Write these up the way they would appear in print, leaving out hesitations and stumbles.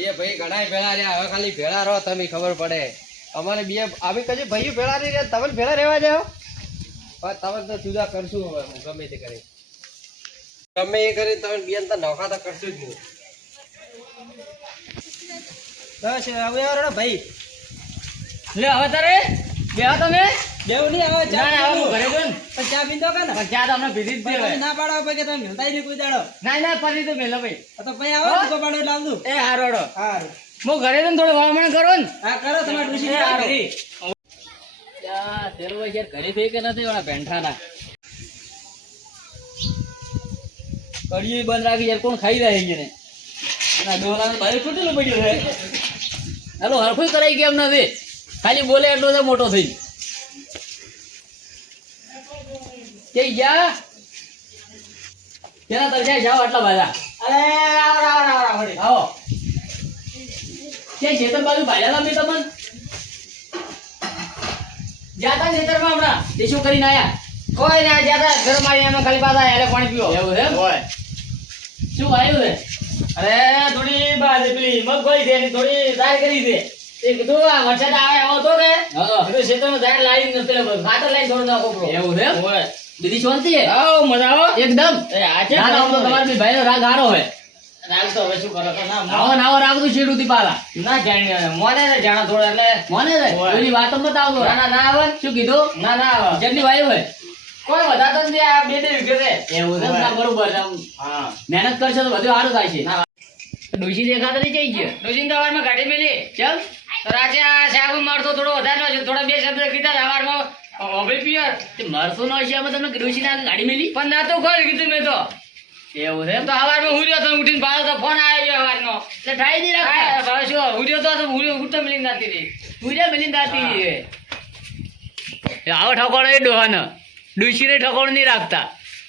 બે ભાઈ ઘણા ભેળા રહ્યા, હવે ખાલી ભેળા રહો તમે, ખબર પડે અમારે બે અમે કદી ભાઈઓ ભેળા નહીં રહ્યા, તમે ભેળા રહેવા જાઓ પણ તમે તો જુદા કરશું. હવે હું ગમે તે કરી ગમે એ કરી તમે બેન તો નોખા તો કરશું જ નહીં. બસ હવે આવડો ભાઈ લે હવે તારે બેહો તમે દેવું નહીં આવે ના ના હું ઘરે જઉં પણ ચા પીધો કે ને પણ ચા તો અમને પીધી જ ભાઈ દેવાય. ના પાડો ભાઈ કે તમે મિલતા નહીં કોઈ દાડો ના ના ફરી તો મેલો ભાઈ. તો ભાઈ આવો તો પાડો એટલે આવજો. એ હારોડો હારું હું ઘરે જઈને થોડું વામણ કરો ને. હા કરો તમારે ડુસી એ હારું. કરી ત્યાં તેરવો યાર ઘરે થઈ કે નથી ઓલા પેંઠાના કડિયું બંધ રાખી યાર કોણ ખાઈ રહ્યા છે ને ના ડોલાને બારે છૂટેલું પડ્યું છે. હાલો હરખું કરાઈ કેમ નથી, ખાલી બોલે એટલો તો મોટો થઈ કે યા તેના તરફે જાઓ આટલા બધા. અરે આવો આવો આવો વળી આવો ક્યાં ખેતર બાજુ ભાડ્યા મેં તમને જાતા ખેતરમાં હમણાં તે શું કરીને આયા? કોઈ ના જાતા ઘરમાં આવીને અમે ખાલી પાછા એટલે પાણી પીવો એવું છે એમ? શું આવ્યું છે? અરે થોડી બાદ પેલી મગફળી છે ને થોડી દાળ કરી છે એ કીધું આ વરસાદ આવે એવો હતો કે હા કીધું ખેતરમાં દાળ લાવીને પેલો ખાતર લઈને થોડું નાખો બ્રો. એવું છે એમ? ઓય બીજી શાંતિ છે આવો મજા આવો એકદમ. એ આ છે ના ના આમ તો તમારા બી ભાઈનો રાગ હારો હોય. રાગ તો હવે શું કરો તો ના આવો ને આવો રાખતું શેડ ઉધી પાલા ના જાણ્યો મોને ને જાણો થોડો એટલે મોને રે હોય. પેલી વાતો મત આવતો. ના ના આવે શું કીધું? ના ના આવે જેટલી વાયુ હોય કોઈ વધારતો નથી આ બે વીઘે છે એવું છે એમ? ના બરોબર છે આમ હા મહેનત કરશો તો બધું સારું થાય છે. ના. ડોશી દેખાતા નહીં જઈ ગયો ડોસીને તો સવારમાં ગાડી મેલી ચમ તો રાતે આ શાક મારતો થોડો વધારે છે થોડા બે શબ્દ કીધા સવારમાં ઓગળી પિયર તે મરસો નો છે અમે તમને ડોશી ના ગાડી મેલી પણ ના તો ખોલ કીધું મેં તો એવું છે એમ? તો સવારમાં હુર્યો તો ઉઠીને ભાડો તો ફોન આવ્યો સવારનો એટલે થાય નહીં રાખતા હા ભાઈ શું હુર્યો તો હુર્યો ઉઠતો મિલી નાતી રહી પૂજા મેલી દાતી આવો ઠકોડો એ ડોહાનો ડોશી ને ઠકોડો નહીં રાખતા.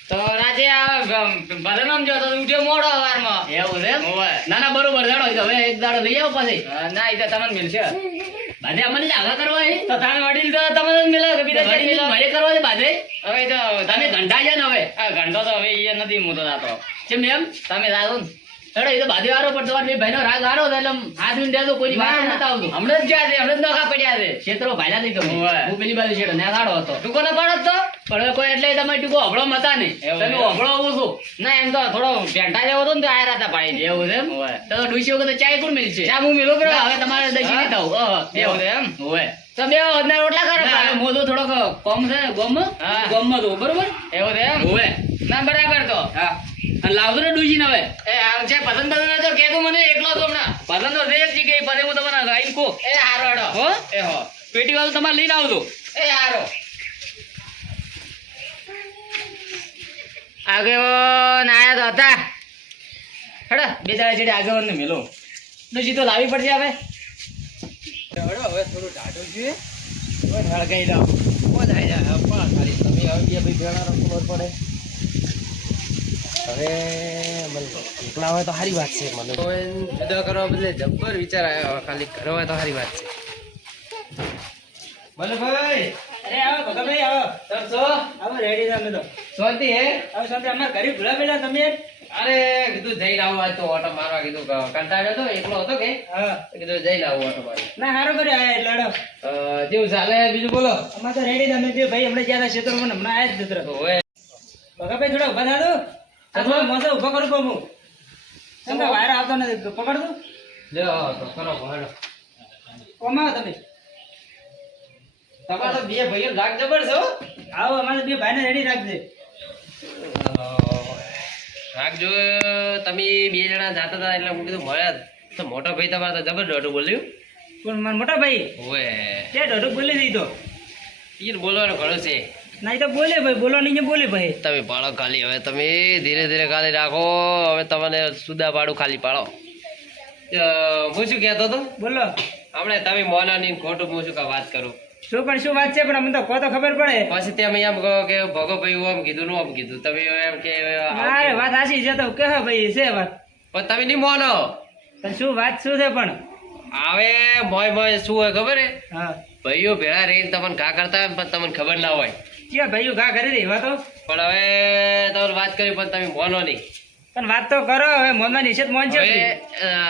તો રાતે આ ભજનમ જો તો ઉઠ્યો મોડો સવારમાં એવું છે એમ? હોય. ના ના બરોબર જાણો એ તો હવે એક દાડો લઈ આવો પછી ના એ તો તમને મિલશે બાધે અમને જ આગા કરવા છે. તો તમે વડીલ તો તમને જ મિલે કે બીજા ઘડી ક્યાંય મારે કરવા છે બાધે હવે તો તમે ઘંટા છે ને હવે આ ઘંટો તો હવે એ નથી હું તો જાતો કેમ એમ તમે જાતો ને ચડો એ તો બાધે વારો પણ તમારા બે ભાઈનો રાગ હારો હતો એટલે આમ હાથ વીને દેતો કોઈ વાત નતા આવતું. હમણાં જ ગયા છે હમણાં જ નોખા પડ્યા છે ક્ષેત્રો ભાઈલા નહીં તમે હોય. હું પેલી બાજુ છેડો ત્યાં ગાડો હતો ટૂંકો ના પાડો તો પણ હવે કોઈ એટલે તમારે ટૂંકો હબળો મતા નહીં એવું તમે છે. હબળો આવું છો ના એમ તો થોડો પેંટા જેવો હતો ને તો આયા હતા ભાઈ એવું છે એમ? હોય. તો ડુસી વખતે ચાય કોણ મેલશે? ચા હું મિલું બરો હવે તમારે દશી નહીં થવું. એવું છે એમ હોય તો બે hodના રોટલા કરો ના, હવે મોઢું થોડોક કોમ છે ને ગોમ હા. ગોમમાં તો બરોબર એવું છે એમ હોય ના બરાબર તો હા અને લાવજો ને ડુસી ને હવે એ આમ છે પસંદ પસંદ તો કેતું મને એકલો તો હમણાં પસંદ તો થઈ જ ગઈ પછી હું તમારા ગાઈને કહું એ હારો હેડો હો એ હો પેટી વાળું તમારે લઈને આવજો. એ હારો આગેવાન આયા તો હતા હેડો બે દાડા જેડે આગેવાન ને મેલો ડોસી તો લાવી પડશે હવે ચડો હવે થોડું ટાઢું જોઈએ હળગાઈ દો થાય જાય પણ ખાલી તમે હવે બે ભાઈ ભેળા રહો ખબર પડે. હવે મને એકલા હોય તો સારી વાત છે, મને તો એમ જુદા કરવા બદલે જબ્બર વિચાર આવ્યો. હવે ખાલી ઘર હોય તો સારી વાત છે. ભલે ભાઈ અરે આવો ભગતભાઈ આવો તમ છો આવો રેડી તમે તો શાંતિ હે? હવે સાથે અમારા ઘરે ભૂલા પેલા તમે અરે કીધું જઈને આવું આજ તો ઓટો મારવા કીધું કંટાળ્યો હતો એકલો હતો કે હા કીધું જઈને આવું ઓટો મારી. ના હારો કર્યો આયા એટલે હેડો જેવું ચાલે બીજું બોલો. અમાર તો રેડી તમે બે ભાઈ હમણાં જ્યાં ક્ષેત્રમાં હમણાં આયા જ જતરા ઓય ભગતભાઈ થોડા ઉભા થાતો આ થોડો મોસો ઉભો કરું કહું હું તમને વાયર આવતો નથી પકડ દઉં લ્યો તો કરો ભાડો. કોમાં તમે તમારે તો બે ભાઈઓ લાગ જબર છે હો. આવો અમારે બે ભાઈને રેડી રાખજે રાખજો તમે બે જણા જાતા હતા એટલે હું કીધું મળ્યા તો મોટો ભાઈ તમારે તો જબર દોઢું બોલ્યું. પણ મારા મોટા ભાઈ ઓય તે દોઢું બોલી દીધો ઈ બોલવાનું ઘણું છે. ના એ તો બોલે ભાઈ બોલો નહીં બોલે ભાઈ તમે પાડો ખાલી, હવે તમે ધીરે ધીરે ખાલી રાખો. હવે તમને સુદા પાડું ખાલી પાડો. હું શું કહેતો હતો બોલો આપણે તમે મોના ની ખોટું હું શું કા વાત કરું શું પણ શું વાત છે પણ અમને તો કહો તો ખબર પડે પછી તમે એમ કહો કે ભગો ભાઈ આમ કીધું નું આમ કીધું તમે એમ કે અરે વાત સાચી છે તો કહે ભાઈ છે વાત પણ તમે નહીં મોનો. પણ શું વાત શું છે પણ હવે મોય મોય શું હોય ખબર હે? હા ભાઈઓ ભેળા રહીને તમને ઘા કરતા હોય પણ તમને ખબર ના હોય. ક્યાં ભાઈઓ ઘા કરી રહી તો પણ હવે તમે વાત કરી પણ તમે મોનો નહીં. પણ વાત તો કરો હવે મોનમાં નિષેધ મોન છે હવે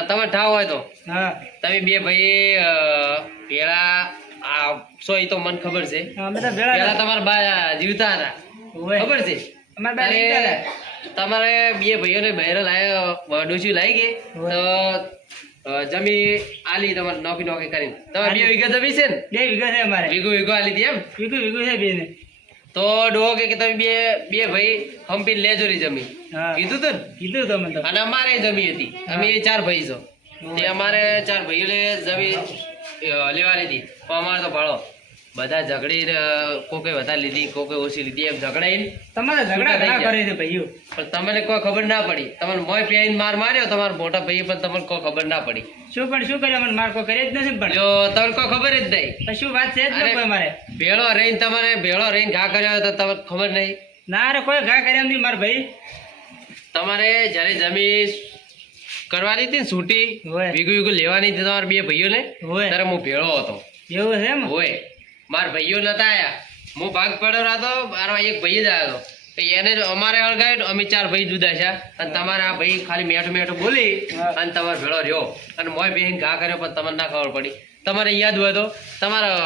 તમે ઠાવ હોય તો હા તમે બે ભાઈ પેલા આ સો ઈ તો મને ખબર છે અમે તો ભેળા પેલા તમારા બા જીવતા હતા હોય. ખબર છે અમારા બા અને જીવતા હતા. તમારે બે ભાઈઓને બહેરો લાયો ડોસી લાવી ગઈ તો જમી આલી તમારે નોકી કરીને તમારે 2 વીઘા જમી છે ને 2 વીઘા છે અમારે વીઘો આલી હતી એમ વીઘું છે બેને તો ડોહો કે તમે બે ભાઈ હંપી લેજો રી જમી હા કીધું તું ને કીધું તો મને તો અને અમારે જમી હતી અમે 4 ભાઈ છો તે અમારે 4 ભાઈઓને જમી લેવાની હતી પણ અમારે તો ભાડો બધા ઝઘડી કોકે વધારે લીધી કોકે ઓછી લીધી એમ ઝઘડાઈને તમારે ઝઘડા ઘણા કરે છે ભાઈઓ પણ તમને કોઈ ખબર ના પડી તમને મોય પ્યાઈને માર માર્યો તમારા મોટા ભાઈ પણ તમને કોઈ ખબર ના પડી શું કર્યું મને માર કોઈ કરે જ નથી પણ જો તમને કોઈ ખબર જ નહીં તો શું વાત છે જ ન કોઈ મારે ભેળો રહીને ઘા કર્યો તો તમને ખબર નહીં ના રે કોઈ ઘા કર્યા નથી માર ભાઈ તમારે જ્યારે જમીન કરવાની હતી ને છૂટી હોય. વીઘું લેવાની હતી તમારા બે ભાઈઓને હોય. ત્યારે હું ભેળો હતો એવું છે એમ હોય મારા ભાઈઓ નતા આયા હું ભાગ પડ્યો હતો મારો એક ભાઈ જ આવ્યો હતો એને જ અમારે અળગાવ્યું અમે 4 ભાઈ જુદા છે અને તમારે આ ભાઈ ખાલી મેઠું બોલી હા. અને તમારો ભેળો રહ્યો અને મોય બેહીને ઘા કર્યો પણ તમને ના ખબર પડી તમારે યાદ હોય તો તમારા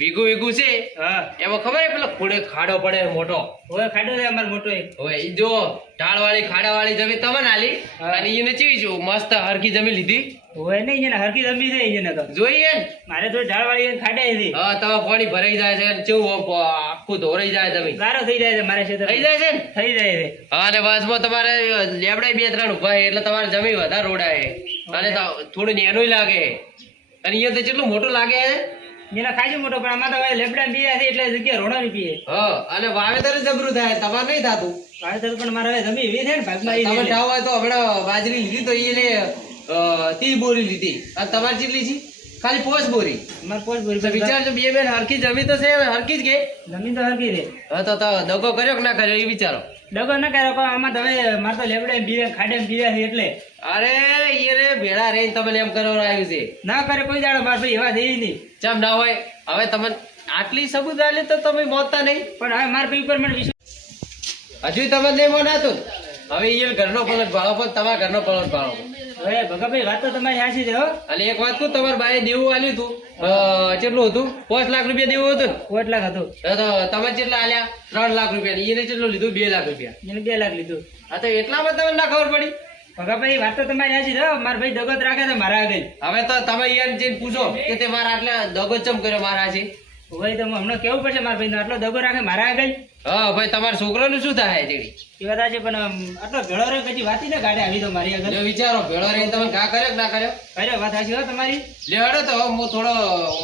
વીઘું છે હા એમાં ખબર હે પેલો ખૂણે ખાડો પડે મોટો હોય ખાડો છે અમાર મોટો એક હવે ઈ જો ઢાળવાળી ખાડાવાળી જમીન તમને આલી હા. અને એને ચીવી જો મસ્ત હરખી જમીન લીધી હોય નહીં એને હરકી જમી છે એને તો જોઈએ ને મારે તો ઢાળવાળી ખાડે છે હા તમારે પાણી ભરાઈ જાય છે અને કેવું આખું ધોરાઈ જાય જમીન ગારો થઈ જાય છે મારે ક્ષેત્ર થઈ જાય છે ને થઈ જાય છે હા અને બસમાં તમારે લેબડા 2-3 ઉભા છે એટલે તમારે જમીન વધારે રોડાય અને થોડું નેનું લાગે અને અહીંયા તો કેટલું મોટું લાગે છે એના ખાજો મોટો પણ આમાં તો હવે લેબડા પીયા છે એટલે જગ્યા રોડાની પીએ હા અને વાવેતર જબરું થાય તમારે નહીં થતું વાવેતર પણ મારે હવે જમી એવી છે ને ભાગમાં તમે આવી ઠાવ હોય તો હમણાં બાજરી લીધી તો એને 30 બોરી લીધી અને તમારે કેટલી છે ખાલી 5 બોરી અમારે પોચ બોરી તો વિચારજો બે બેન હરખી જમીન તો છે હરખી જ ગઈ જમીન તો હરકી છે હા તો દગો કર્યો કે ના કર્યો એ વિચારો ડગો ન કર્યો પણ આમાં તો હવે મારે તો લેબડા પીવે ખાડે પીવે છે એટલે અરે એને ભેળા રહીને તમને એમ કરવાનું આવ્યું છે ના કરે કોઈ દાડો માર ભાઈ એવા થઈ નહીં ચમ ના હોય હવે તમને આટલી સબૂત આલી તો તમે મોતતા નહીં પણ હવે માર ભાઈ ઉપર મને વિશ્વાસ હજુ તમે નહીં મોનાતું હવે એ ઘરનો પલટ ભાળો પણ તમારા ઘરનો પલટ ભાળો હવે ભગાભાઈ વાત તો તમારી સાચી છે હો અને એક વાત કહું તમારા બાએ દેવું આલ્યું હતું કેટલું હતું 5 લાખ રૂપિયા દેવું હતું ને? કોટ લાખ હતું તો તમે કેટલા આલ્યા 3 લાખ રૂપિયા એને કેટલું લીધું 2 લાખ રૂપિયા એને 2 લાખ લીધું હા તો એટલામાં તમને ના ખબર પડી ભગાભાઈ વાત તો તમારી સાચી છે હો મારા ભાઈ દગત રાખે છે મારા આગળ હવે તો તમે યાર જઈને પૂછો કે તે મારા આટલા દગો ચમ કર્યો મારા છે ભાઈ તો હમણાં કેવું પડશે મારા ભાઈ આટલો દગો રાખે મારા આગળ હા ભાઈ તમારા છોકરાનું શું થાય જેડી એ વાત છે પણ આટલો ભેળો રે પછી વાતી ને ગાડે આવી તો મારી આગળ જો વિચારો ભેળો રહીને તમે ઘા કર્યો કે ના કર્યો અરે વાત સાચી હો તમારી લેવાડો તો હવે હું થોડો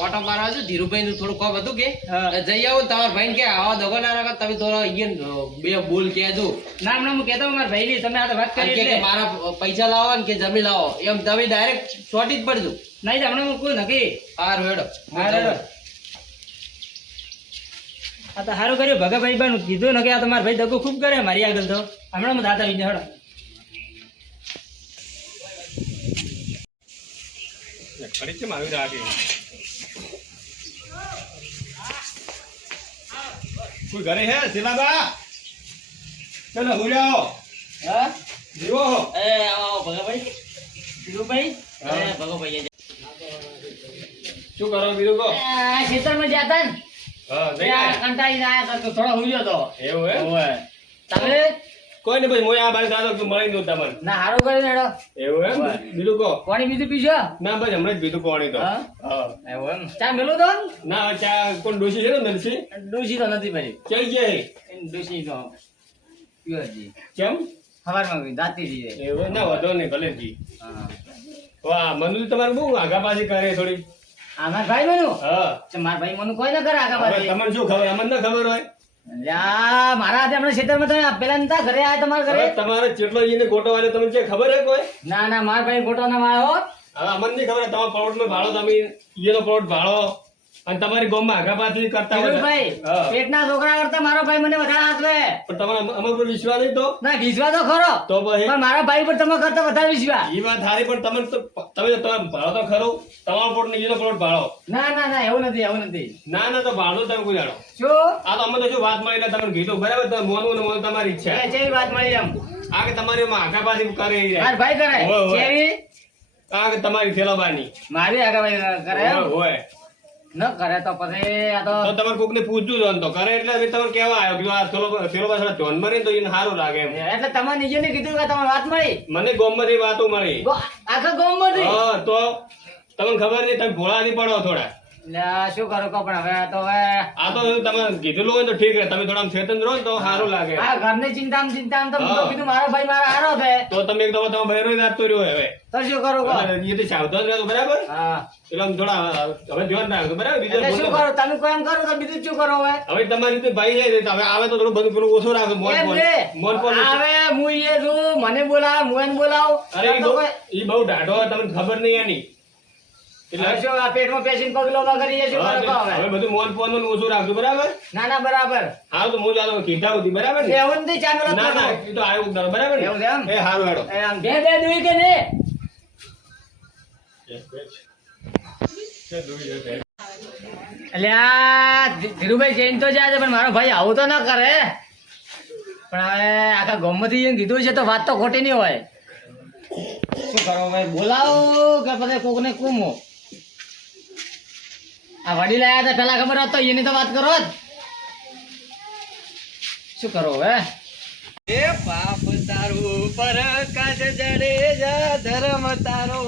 ઓટો મારવા છું ધીરુભાઈ નું થોડું કામ હતું કે હા. જઈ આવું તમારા ભાઈ કે આવા દગો ના રાખો તમે થોડો અહીંયા બે બોલ કહેજો ના હમણાં હું કહેતો મારા ભાઈ ની તમે આ તો વાત અને કરી કે એટલે મારા પૈસા લાવો ને કે જમી લાવો એમ તમે ડાયરેક્ટ શોર્ટ જ પડજો નહીં તો હમણાં હું કોઈ નક્કી હારું હેડો હા આ તો સારું કર્યું ભગાભાઈ પણ કીધું ને કે આ તમારા ભાઈ દગો ખૂબ કરે મારી આગળ તો હમણાં હું દાતા વિજય હડો ફરી કેમ આવી રહ્યા છે? કોઈ ઘરે હે શીલાબા? ચલો હુર્યાઓ હા જીવો હો. એ આવો ભગાભાઈ ધીરુભાઈ હા. એ ભગાભાઈ શું કરો બીજું કહો? આ ખેતરમાં જતા ને હા જઈ ત્યાં આયા. કંટાળી આયા તો થોડો હુંયો તો એવું હે? ઓય તમે કોઈ ને ભાઈ મોય આ બાજુ દાદો તું મળી દઉં તમને. ના હારું કર્યું હેડો એવું એમ? હોય. બીજું કહો. પાણી બીજું પીશો ના ભાઈ હમણાં જ બીજું પાણી તો. હા? હા. એવું એમ ચા મેલું તો ના ચા કોણ ડોશી છે ને નરસી? ડોસી તો નથી ભાઈ ક્યાં ગયા હે? ડોસી તો પ્યોરજી કેમ? સવારમાં દાતી દીધે એવું ના વધો નહીં ભલે જી. હા વાહ મંદુલ તમારે બહુ આગા પાછી કરે થોડી. આમાં ભાઈ બન્યું હા મારા ભાઈ મને કોઈ ના કરે આગા હવે પાછી તમને શું ખબર અમને ના ખબર હોય. લ્યા, મારા હાથે હમણાં ખેતરમાં તમે પેલા નતા ઘરે આયા તમારા ઘરે હવે તમારે ચેટલો એને ગોટો વાળો તમને જે ખબર હે કોઈ? ના ના મારા ભાઈ ગોટો ના માર્યો હવે અમને નહીં ખબર તમારા પ્લોટ માં ભાડો તમે એનો પ્લોટ ભાડો અને તમારી ગામમાં આગા પાછળ કરતા હોય ધીરુભાઈ, હા. પેટના છોકરા કરતા મારો ભાઈ મને વધારે હાચવે. પણ તમારે અમારા પર વિશ્વાસ નહીં તો ના વિશ્વાસ તો ખરો, તો પછી પણ મારા ભાઈ પર તમારા કરતા વધારે વિશ્વાસ. એ વાત સારી પણ તમે તો ભાડો તો ખરો તમારો પ્લોટ ને બીજો પ્લોટ ભાડો ના ના ના એવું નથી, એવું નથી. ના ના તો ભાડો તમે કોઈ જાણો શું આ તો અમે તો શું વાત મળી એટલે તમે કીધું બરાબર તમે મોનવું ને મોનવું તમારી ઈચ્છા એ જેવી વાત મળી એમ આ કે તમારી એમાં આગા પાછી કરે ઈ મારા ભાઈ કરે હોય, હોય. કેવી? આ કે તમારી થેલાબાની મારી આગળ ભાઈ કરે એમ? હોય હોય ન કરે તો પછી આ તો તો તમારે કોક ને પૂછવું જોઈએ ને તો કરે એટલે હવે તમે કેવા આવ્યો કે આ થેલોબા જોન મરી તો એને સારું લાગે એમ એટલે તમે નીચે ને કીધું કે તમારી વાત મળી મને ગોમમાંથી વાતો મળી આખા ગામમાંથી. હા તો તમને ખબર નહીં તમે ભોળાથી પડો થોડા એટલે શું કરું કહો, પણ હવે તો હવે આ તો તમે કીધેલું હોય ને તો ઠીક રહે તમે થોડા આમ ચેતન રહો ને તો સારું લાગે આ ઘરની ચિંતામાં તો મેં તો હા. કીધું મારો ભાઈ મારા હારો છે તો તમે એકદમ તમારા બહેરો રાખતો રહ્યો હવે તો શું કરું કહો? એટલે એથી સાવધાન રહેતો બરાબર હા એટલે આમ થોડા હવે ધ્યાન રાખજો બરાબર બીજો એટલે શું બોલો. કરું, તમે કોઈ એમ કરો તો બીજું શું કરો હવે? હવે તમારી રીતે ભાઈ જાય તો હવે આવે તો થોડું બધું પેલું ઓછું રાખો મોન એમ મોન રે. મોન મોન હવે હું એ છું, મને બોલાવ, હું એને બોલાવું. અરે તો કોઈ- ઈ બહુ ઢાઢો તમને ખબર નહીં એની હવે એટલે શું આ પેટમાં પેશીને પગલો વગરીએ શું કરો કહો હવે? હવે બધું મોન ફોન ઓછું રાખજો બરાબર ના ના બરાબર હા તો હું ચાલો કીધા હતી બરાબર ને એવું નથી ચાલો ના ના એ તો આવ્યું ઉતારો બરાબર ને એવું છે એમ? એ હારું હેડો આમ બે બે દુઈ કે ને એટલે આ ધીરુભાઈ જૈન તો જાય છે પણ મારો ભાઈ આવું તો ના કરે. પણ હવે આખા ગામમાંથી એમ કીધું છે તો વાત તો ખોટી નહીં હોય. શું કરો ભાઈ, બોલાવો કે પછી કોકને કુમો? આ વડીલ આયા હતા પેલા ખબર હોત તો એની તો વાત કરો જ. શું કરો હવે? એ પાપ તારું પર કાજ જડેજા ધર્મ તારો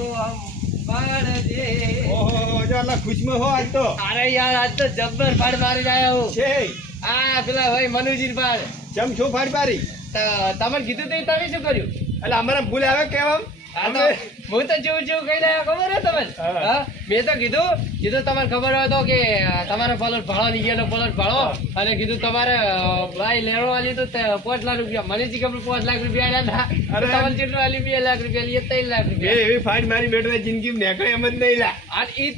પાડજે ઓહો જો અલ્લા ખુશમાં હો આજ તો અરે યાર આજ તો જબ્બર ફાડ મારી જાય હું. છે આ પેલા ભાઈ મનુજી ફાડ ચમ છો ફાડી પારી તમને કીધું તો તમે શું કર્યું? એટલે અમારે ભૂલ આવે કેમ આ તો હું તો જેવું જેવું કહી રહ્યા ખબર હે તમને? હા. હા? મેં તો કીધું તમને ખબર હોય તો કે તમારે પલોટ ભાડો ની ગયેલો પલોટ ભાડો અને કીધું તમારે ભાઈ લેણો આલી તો 5 લાખ રૂપિયા મને જી ખબર 5 લાખ રૂપિયા આલ્યા હતા. અરે. તમને જેટલું આલી 2 લાખ રૂપિયા લીએ 3 લાખ રૂપિયા. એવી ફાડી મારી બેટો જિંદગી નેકળે એમ જ નહીં લા આ ઈ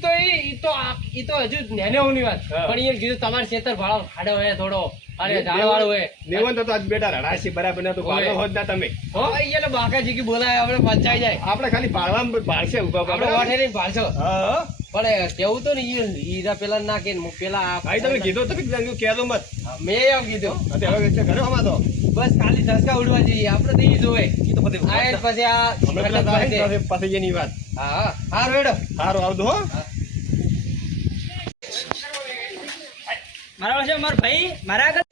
તો હજુ નેને હોની વાત. હા. પણ એ કીધું તમારે ખેતર ભાડો ખાડો હોય થોડો અને ઝાડ વાળું હોય. નેવન તો આજ બેટા રડાશી બરાબર ના તો પાડો હોત ના તમે હો અહીંયા બાકાજી કી બોલાય આપણે પંચાઈ જાય. આપણે ખાલી પાડવામાં પાડશે ઉભા આપણે વાઠે નહીં પાડશો. હા પણ કેવું તો ને ઈરા પેલા ના કે પેલા ભાઈ તમે કીધું તમે કહેતો મત મેં એમ કીધું હવે એટલે ઘરે હમા તો બસ ખાલી ધસકા ઉડવા જઈએ આપણે તો ઈ જોવે. ઈ તો પછી આ એ પછી આ અમે પેલા થાય ને પછી- પછી એની વાત હા હા રેડો સારું આવજો હો મારા પાસે મારા ભાઈ મારા આગળ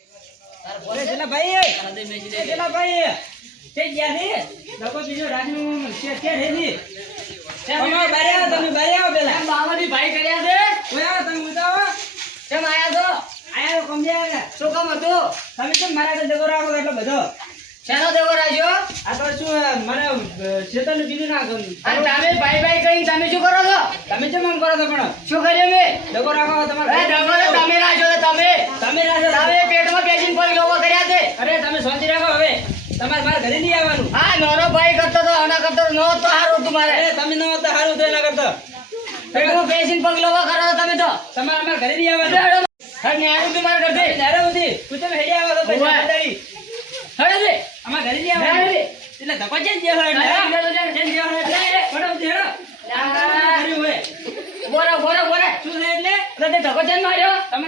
પેલા ભાઈ પેલા ભાઈ તે ગયા છે ડકો બીજો રાજનું છે રેજી તમે બારે આવો પેલા બાબાજી ભાઈ કર્યા છે. ઓય આવો તમે ઉતાવો કેમ આયા છો? આયા કમજે શું કામ હતું? તમે કેમ મારા આગળ ડકો રાખો એટલો બધો શેનો દેવો રાખ્યો? આ તો શું મને ચેતન કીધું ના કરું અને તમે ભાઈ ભાઈ કરીને તમે શું કરો છો? તમે કેમ આમ કરો છો પણ શું કર્યું મેં? ડકો રાખો એ તમારે ડગો તો તમે રાખ્યો છે તમે. તમે રાખો તમે પેટમાં બેસીને પગ લોકો કર્યા છે. અરે તમે શાંતિ રાખો હવે તમારે મારા ઘરે નહીં આવવાનું હા નાનો ભાઈ કરતો તો આના કરતો તો નો તો હારું હતું મારે. અરે તમે ન હોત તો સારું થયું એના કરતા પેટમાં બેસીને પગ લોકો કરો છો તમે તો. તમારે અમારા ઘરે નહીં આવવાનું હા, ન્યારું તું મારા ઘરથી. દારો ઉધી તું તમે હેડી આવો તો પૈસા ઉભા. બતાડી હળે છે. અમારા ઘરે નહીં ન્યારું આવવાનું છે. એટલે ધક્કો છે જે હોય એટલે હા, હા, હા. જેમ જે હોય એટલે ફટો ઉધી હેડો આ ઘરે હોય બોરા બોરા બોરા. શું છે એટલે એટલે તે ધક્કો છે ને માર્યો? તમે